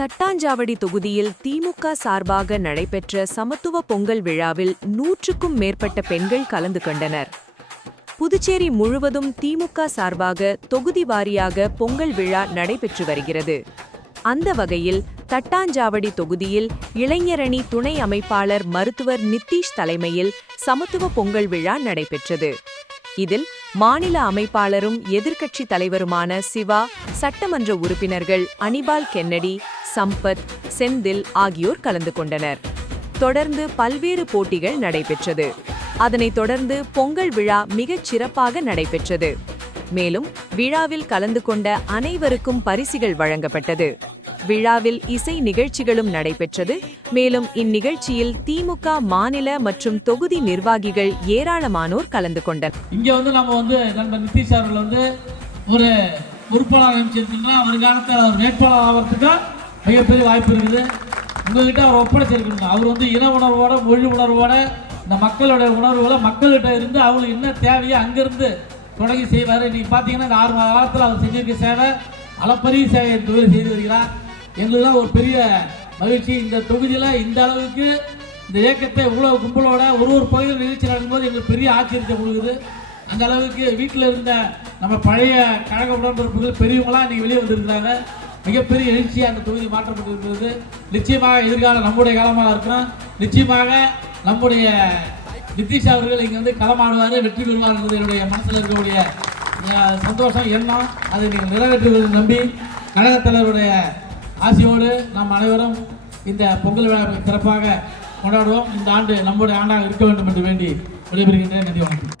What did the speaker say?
தட்டாஞ்சாவடி தொகுதியில் திமுக சார்பாக நடைபெற்ற சமத்துவ பொங்கல் விழாவில் நூற்றுக்கும் மேற்பட்ட பெண்கள் கலந்து கொண்டனர். புதுச்சேரி முழுவதும் திமுக சார்பாக தொகுதி வாரியாக பொங்கல் விழா நடைபெற்று வருகிறது. அந்த வகையில் தட்டாஞ்சாவடி தொகுதியில் இளைஞரணி துணை அமைப்பாளர் மருத்துவர் நித்தீஷ் தலைமையில் சமத்துவ பொங்கல் விழா நடைபெற்றது. இதில் மாநில அமைப்பாளரும் எதிர்க்கட்சி தலைவருமான சிவா சட்டமன்ற உறுப்பினர்கள் அனிபால் கென்னடி சம்பத் செந்தில் ஆகியோர் கலந்து கொண்டனர். தொடர்ந்து பல்வேறு போட்டிகள் நடைபெற்றது. அதனைத் தொடர்ந்து பொங்கல் விழா மிகச் சிறப்பாக நடைபெற்றது. மேலும் விழாவில் கலந்து கொண்ட அனைவருக்கும் பரிசுகள் வழங்கப்பட்டது. விழாவில் இசை நிகழ்ச்சிகளும் நடைபெற்றது. மேலும் இந்நிகழ்ச்சியில் திமுக மாநில மற்றும் தொகுதி நிர்வாகிகள் ஏராளமானோர் கலந்து கொண்டனர். இங்க வந்து நம்ம வந்து நண்பர் நிதிஷ் அவர்கள் வந்து ஒரு பொறுப்பாளர் அமைச்சிருக்கீங்கன்னா வருங்காலத்தில் அவர் வேட்பாளர் ஆகிறதுக்கு மிகப்பெரிய வாய்ப்பு இருக்குது. உங்ககிட்ட அவர் ஒப்படைச்சிருக்கணும் அவர் வந்து இன உணர்வோட மொழி உணர்வோட இந்த மக்களோட உணர்வுகளை மக்கள்கிட்ட இருந்து அவங்களுக்கு என்ன தேவையோ அங்கிருந்து தொடங்கி செய்வார். இன்னைக்கு பார்த்தீங்கன்னா இந்த ஆறு மாத காலத்தில் அவர் செஞ்சிருக்க சேவை அளப்பரிய சேவை இந்த தொகுதியில் செய்து வருகிறார். எங்களுக்குலாம் ஒரு பெரிய மகிழ்ச்சி. இந்த தொகுதியில் இந்த அளவுக்கு இந்த இயக்கத்தை இவ்வளோ கும்பலோட ஒரு ஒரு பகுதியில் நிகழ்ச்சி நடக்கும்போது எங்களுக்கு பெரிய ஆச்சரியத்தை கொடுக்குது. அந்த அளவுக்கு வீட்டில் இருந்த நம்ம பழைய கழக உடன்பிறப்புகள் பெரியவங்களாம் இன்றைக்கி வெளியே வந்திருக்கிறாங்க. மிகப்பெரிய எழுச்சியாக அந்த தொகுதி மாற்றப்பட்டிருக்கிறது. நிச்சயமாக எதிர்காலம் நம்முடைய காலமாக இருக்கும் நிச்சயமாக நம்முடைய நிதிஷ் அவர்கள் இங்கே வந்து களமாடுவார் வெற்றி பெறுவார் என்பது என்னுடைய மனசில் இருக்கக்கூடிய சந்தோஷம் எண்ணம். அதை நீங்கள் நிறைவேற்றுவதை நம்பி கழகத்தலைவருடைய ஆசையோடு நாம் அனைவரும் இந்த பொங்கல் விழாவை சிறப்பாக கொண்டாடுவோம். இந்த ஆண்டு நம்முடைய ஆண்டாக இருக்க வேண்டும் என்று வேண்டி விடைபெறுகின்றேன். நன்றி வணக்கம்.